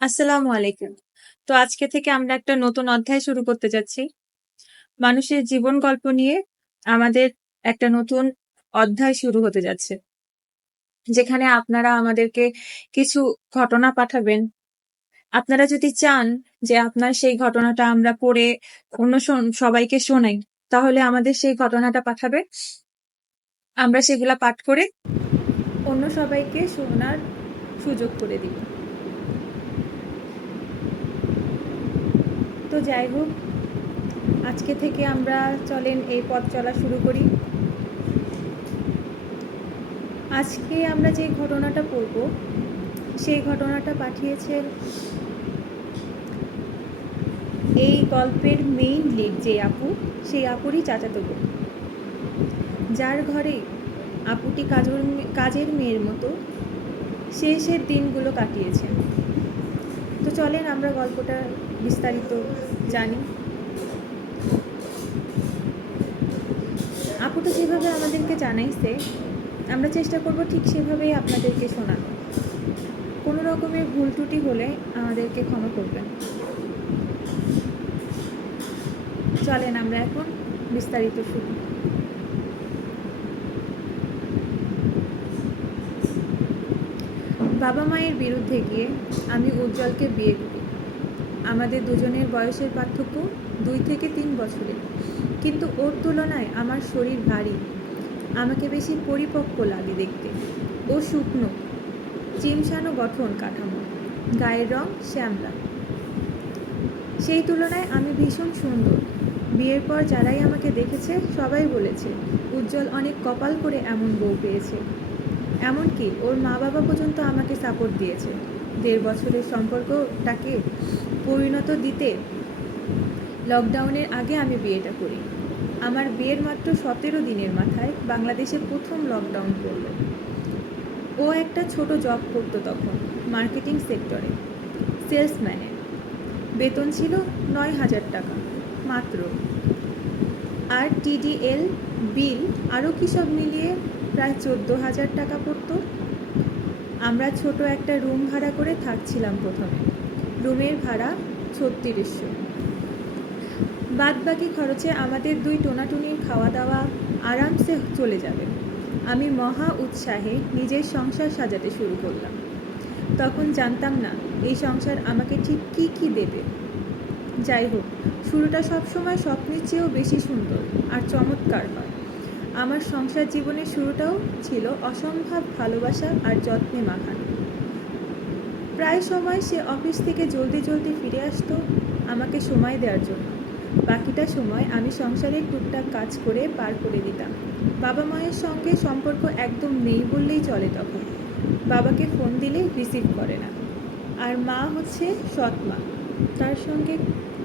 আসসালামু আলাইকুম। তো আজকে থেকে আমরা একটা নতুন অধ্যায় শুরু করতে যাচ্ছি। মানুষের জীবন গল্প নিয়ে আমাদের একটা নতুন অধ্যায় শুরু হতে যাচ্ছে। যেখানে আপনারা আমাদেরকে কিছু ঘটনা পাঠাবেন। আপনারা যদি চান যে আপনার সেই ঘটনাটা আমরা পড়ে অন্য সবাইকে শোনাই, তাহলে আমাদের সেই ঘটনাটা পাঠাবেন। আমরা সেগুলা পাঠ করে অন্য সবাইকে শোনার সুযোগ করে দিব। তো যাই হোক, আজকে থেকে আমরা চলেন এই পথ চলা শুরু করি। আজকে আমরা যে ঘটনাটা পড়ব সেই ঘটনাটা পাঠিয়েছেন এই গল্পের মেইন লিড যে আপু, সেই আপুরই চাচাতো বোন, যার ঘরে আপুটি কাজের মেয়ের মতো শেষের দিনগুলো কাটিয়েছেন। তো চলেন আমরা গল্পটা বিস্তারিত জানি। আপুটা যেভাবে আমাদেরকে জানাইছে, আমরা চেষ্টা করব ঠিক সেভাবেই আপনাদেরকে শোনানো। কোনো রকমের ভুল ত্রুটি হলে আমাদেরকে ক্ষমা করবেন। চলেন আমরা এখন বিস্তারিত শুনি। বাবা মায়ের বিরুদ্ধে গিয়ে আমি উজ্জ্বলকে বিয়ে করি। আমাদের দুজনের বয়সের পার্থক্য 2 থেকে 3 বছরের, কিন্তু ওর তুলনায় আমার শরীর ভারী। আমাকে বেশি পরিপক্ক লাগে দেখতে। ও শুকনো, চিমসানো গঠন কাঠামো, গায়ের রং শ্যামলা। সেই তুলনায় আমি ভীষণ সুন্দর। বিয়ের পর যারাই আমাকে দেখেছে সবাই বলেছে উজ্জ্বল অনেক কপাল করে এমন বউ পেয়েছে। এমনকি ওর মা বাবা পর্যন্ত আমাকে সাপোর্ট দিয়েছে। 1.5 বছরের সম্পর্কটাকে পরিণত দিতে লকডাউনের আগে আমি বিয়েটা করি। আমার বিয়ের মাত্র 17 দিনের মাথায় বাংলাদেশে প্রথম লকডাউন পড়ল। ও একটা ছোট জব করতো তখন, মার্কেটিং সেক্টরে, সেলসম্যানে। বেতন ছিল 9,000 টাকা মাত্র। আর TDL বিল আরও কী সব মিলিয়ে প্রায় 14,000 টাকা পড়তো। আমরা ছোট একটা রুম ভাড়া করে থাকছিলাম প্রথমে। রুমের ভাড়া 3600। বাদ বাকি খরচে আমাদের 2 টোনাটুনির খাওয়া দাওয়া আরামসে চলে যাবে। আমি মহা উৎসাহে নিজের সংসার সাজাতে শুরু করলাম। তখন জানতাম না এই সংসার আমাকে ঠিক কী কী দেবে। যাই হোক, শুরুটা সবসময় স্বপ্নের চেয়েও বেশি সুন্দর আর চমৎকার হয়। আমার সংসার জীবনের শুরুটাও ছিল অসম্ভব ভালোবাসা আর যত্নে মাখানো। প্রায় সময় সে অফিস থেকে জলদি জলদি ফিরে আসতো আমাকে সময় দেওয়ার জন্য। বাকিটা সময় আমি সংসারের টুকটাক কাজ করে পার করে দিতাম। বাবা মায়ের সঙ্গে সম্পর্ক একদম নেই বললেই চলে তখন। বাবাকে ফোন দিলে রিসিভ করে না। আর মা হচ্ছে সৎ মা, তার সঙ্গে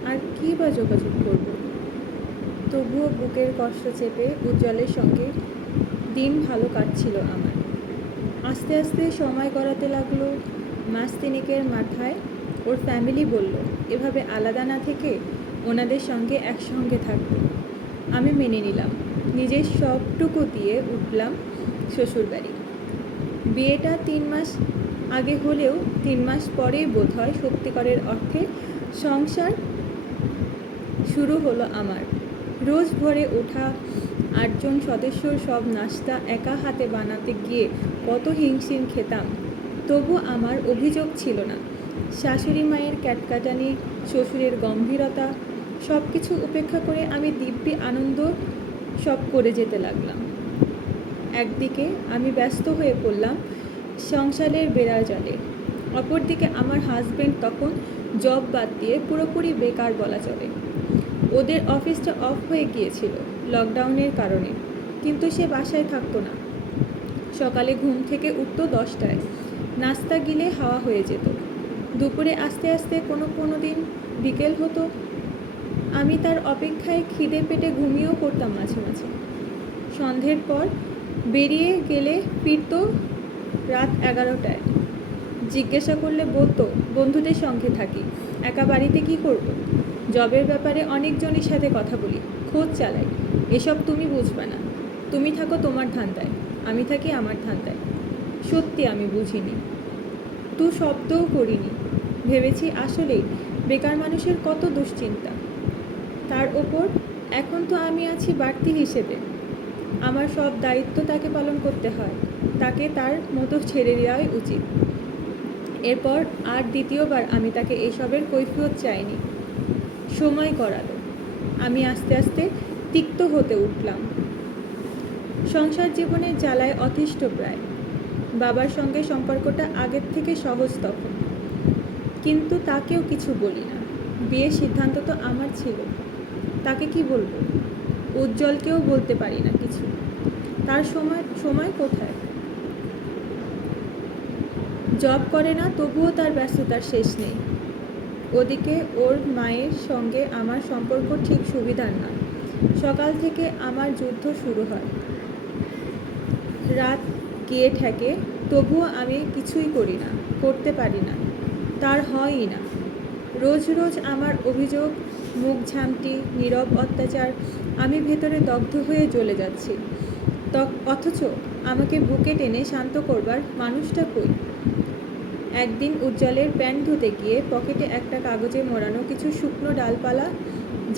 আর কী বা যোগাযোগ করব। তবুও বুকের কষ্ট চেপে উজ্জ্বলের সঙ্গে দিন ভালো কাটছিল আমার। আস্তে আস্তে সময় গড়াতে লাগলো। মাস 3 মাথায় ওর ফ্যামিলি বলল এভাবে আলাদা না থেকে ওনাদের সঙ্গে একসঙ্গে থাকবো। আমি মেনে নিলাম। নিজের সবটুকু দিয়ে উঠলাম শ্বশুরবাড়ি। বিয়েটা 3 মাস আগে হলেও 3 মাস পরেই বোধহয় সত্যিকারের অর্থে সংসার শুরু হলো আমার। রোজ ভোরে ওঠা, 8 জন সদস্যর সব নাস্তা একা হাতে বানাতে গিয়ে কত হিমশিম খেতাম। তবু আমার অভিযোগ ছিল না। শাশুড়ি মায়ের ক্যাটকাটানি, শ্বশুরের গম্ভীরতা, সব কিছু উপেক্ষা করে আমি দিব্যি আনন্দ সব করে যেতে লাগলাম। একদিকে আমি ব্যস্ত হয়ে পড়লাম সংসারের বেড়া জালে। অপরদিকে আমার হাজব্যান্ড তখন জব বাদ দিয়ে পুরোপুরি বেকার বলা চলে। ওদের অফিসটা অফ হয়ে গিয়েছিল লকডাউনের কারণে, কিন্তু সে বাসায় থাকতো না। সকালে ঘুম থেকে উঠতো 10টায়, নাস্তা গিলে হাওয়া হয়ে যেত। দুপুরে আস্তে আস্তে কোনো দিন বিকেল হতো। আমি তার অপেক্ষায় খিদে পেটে ঘুমিয়েও পড়তাম মাঝে মাঝে। সন্ধ্যের পর বেরিয়ে গেলে ফিরত রাত 11টায়। জিজ্ঞাসা করলে বলতো বন্ধুদের সঙ্গে থাকি, একা বাড়িতে কি করব। জবের ব্যাপারে অনেকজনের সাথে কথা বলি, খোঁজ চালাই। এসব তুমি বুঝবে না, তুমি থাকো তোমার ধান্দায়, আমি থাকি আমার ধান্দায়। সত্যি আমি বুঝিনি, শব্দও করিনি। ভেবেছি আসলেই বেকার মানুষের কত দুশ্চিন্তা। তার ওপর এখন তো আমি আছি বাড়তি হিসেবে। আমার সব দায়িত্ব তাকে পালন করতে হয়। তাকে তার মতো ছেড়ে দেওয়াই উচিত। এরপর আর দ্বিতীয়বার আমি তাকে এসবের কৈফিয়ত চাইনি। সময় গড়ালো। আমি আস্তে আস্তে তিক্ত হতে উঠলাম। সংসার জীবনের জ্বালায় অতিষ্ঠ প্রায়। বাবার সঙ্গে সম্পর্কটা আগের থেকে সহজ তখন, কিন্তু তাকেও কিছু বলি না। বিয়ের সিদ্ধান্ত তো আমার ছিল, তাকে কি বলবো? উজ্জ্বলকেও বলতে পারি না কিছু। তার সময় কোথায়? জব করে না, তবুও তার ব্যস্ততার শেষ নেই। ওদিকে ওর মায়ের সঙ্গে আমার সম্পর্ক ঠিক সুবিধার না। সকাল থেকে আমার যুদ্ধ শুরু হয়, রাত গিয়ে ঠেকে, তবুও আমি কিছুই করি না, করতে পারি না, তার হয়ই না। রোজ রোজ আমার অভিযোগ, মুখ ঝামটি, নীরব অত্যাচার। আমি ভেতরে দগ্ধ হয়ে জ্বলে যাচ্ছি। অথচ আমাকে বুকে টেনে শান্ত করবার মানুষটা কই? একদিন উজ্জ্বলের প্যান্ট ধুতে গিয়ে পকেটে একটা কাগজে মোড়ানো কিছু শুকনো ডালপালা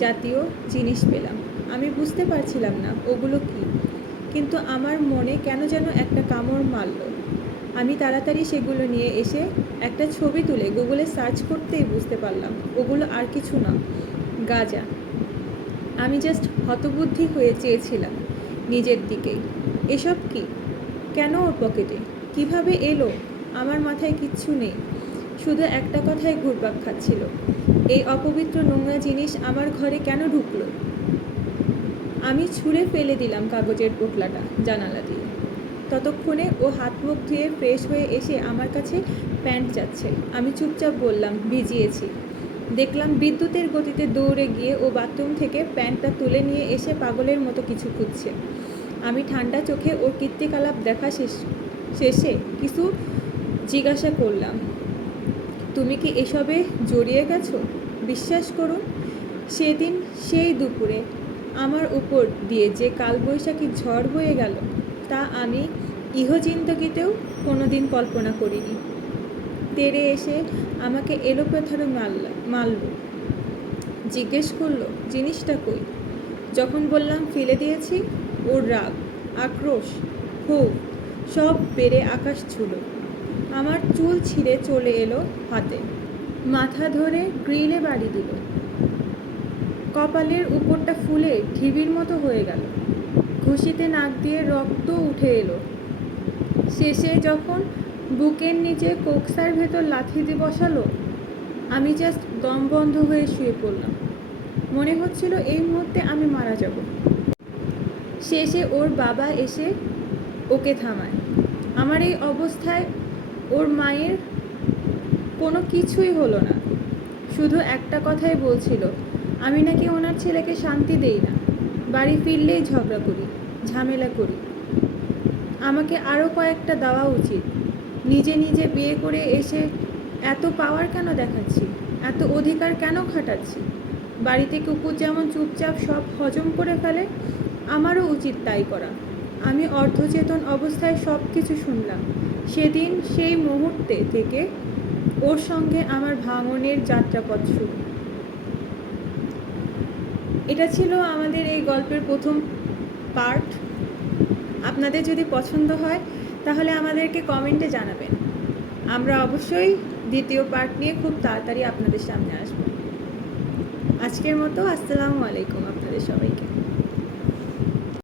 জাতীয় জিনিস পেলাম। আমি বুঝতে পারছিলাম না ওগুলো কী, কিন্তু আমার মনে কেন যেন একটা কামড় মারল। আমি তাড়াতাড়ি সেগুলো নিয়ে এসে একটা ছবি তুলে গুগলে সার্চ করতেই বুঝতে পারলাম ওগুলো আর কিছু না, গাঁজা। আমি জাস্ট হতবুদ্ধি হয়ে চেয়েছিলাম নিজের দিকেই। এসব কি? কেন ওর পকেটে? কিভাবে এলো? আমার মাথায় কিচ্ছু নেই, শুধু একটা কথাই ঘুরপাক খাচ্ছিল, এই অপবিত্র নোংরা জিনিস আমার ঘরে কেন ঢুকলো? আমি ছুঁড়ে ফেলে দিলাম কাগজের পোটলাটা জানালা দিয়ে। ততক্ষণে ও হাত মুখ ধুয়ে ফ্রেশ হয়ে এসে আমার কাছে প্যান্ট চাচ্ছে। আমি চুপচাপ বললাম, ভিজিয়েছি। দেখলাম বিদ্যুতের গতিতে দৌড়ে গিয়ে ও বাথরুম থেকে প্যান্টটা তুলে নিয়ে এসে পাগলের মতো কিছু খুঁজছে। আমি ঠান্ডা চোখে ওর কীর্তিকলাপ দেখা শেষে কিছু জিজ্ঞাসা করলাম, তুমি কি এসবে জড়িয়ে গেছো? বিশ্বাস করুন, সেদিন সেই দুপুরে আমার উপর দিয়ে যে কালবৈশাখী ঝড় বয়ে গেল, তা আমি ইহজিন্দগিতেও কোনোদিন কল্পনা করিনি। তেড়ে এসে আমাকে এলোপাথাড়ো মারল। জিজ্ঞেস করলো জিনিসটা কই। যখন বললাম ফেলে দিয়েছি, ওর রাগ, আক্রোশ, ক্ষোভ সব বেড়ে আকাশ ছুলো। আমার চুল ছিঁড়ে চলে এলো হাতে, মাথা ধরে গ্রিলে বাড়ি দিল। কপালের উপরটা ফুলে ঢিবির মতো হয়ে গেল। ঘুষিতে নাক দিয়ে রক্ত উঠে এলো। শেষে যখন বুকের নিচে কোকসার ভেতর লাথি দিয়ে বসালো, আমি জাস্ট দম বন্ধ হয়ে শুয়ে পড়লাম। মনে হচ্ছিল এই মুহূর্তে আমি মারা যাব। শেষে ওর বাবা এসে ওকে থামায়। আমার এই অবস্থায় ওর মায়ের কোনো কিছুই হলো না, শুধু একটা কথাই বলছিল, আমি নাকি ওনার ছেলেকে শান্তি দেই না, বাড়ি ফিরলেই ঝগড়া করি, ঝামেলা করি। আমাকে আরও কয়েকটা দেওয়া উচিত। নিজে নিজে বিয়ে করে এসে এত পাওয়ার কেন দেখাচ্ছি, এত অধিকার কেন খাটাচ্ছি? বাড়িতে কুকুর যেমন চুপচাপ সব হজম করে ফেলে, আমারও উচিত তাই করা। আমি অর্ধচেতন অবস্থায় সব কিছু শুনলাম। সেদিন সেই মুহূর্তে থেকে ওর সঙ্গে আমার ভাঙনের যাত্রাপথ শুরু। এটা ছিল আমাদের এই গল্পের প্রথম পার্ট। আপনাদের যদি পছন্দ হয় তাহলে আমাদেরকে কমেন্টে জানাবেন। আমরা অবশ্যই দ্বিতীয় পার্ট নিয়ে খুব তাড়াতাড়ি আপনাদের সামনে আসব। আজকের মতো আসসালামু আলাইকুম আপনাদের সবাই।